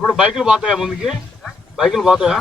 ఇప్పుడు బైకులు పోతాయా ముందుకి? బైకులు పోతాయా?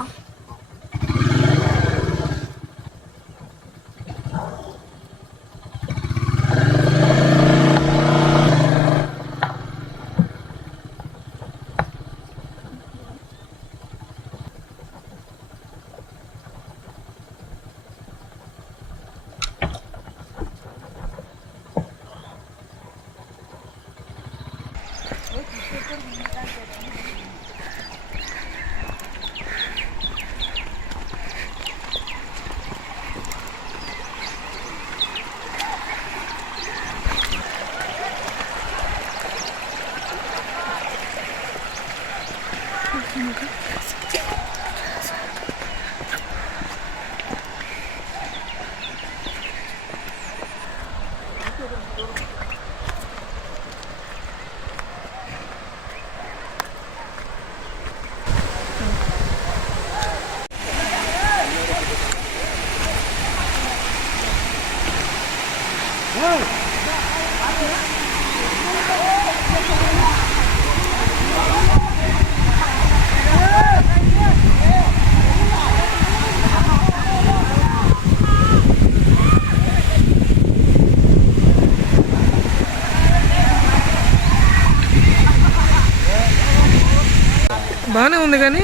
బాగానే ఉంది కానీ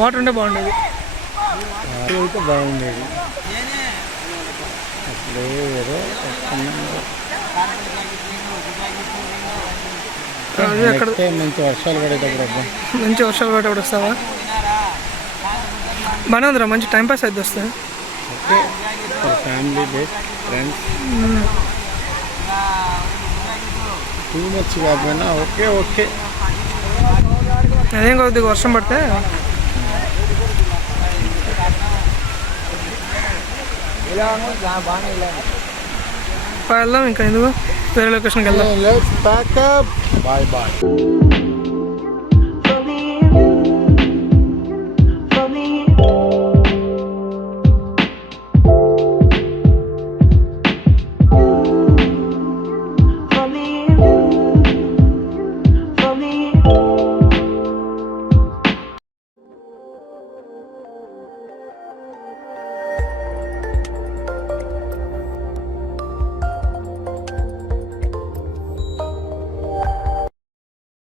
వాటర్ ఉంటే బాగుండేది. అయితే బాగుండేది. అప్పుడు ఏదో మంచి వర్షాలు పడేటప్పుడు వస్తావా? బాగానే ఉందిరా, మంచి టైంపాస్ అయితే వస్తాయి. Okay family days friends too much కాకపోయినా ఓకే ఓకే. అదేం కొద్దిగా వర్షం పడితే వెళ్దాం. ఇంకా ఎందుకు వేరే లొకేషన్కి వెళ్దాం. Let's pack up. Bye bye.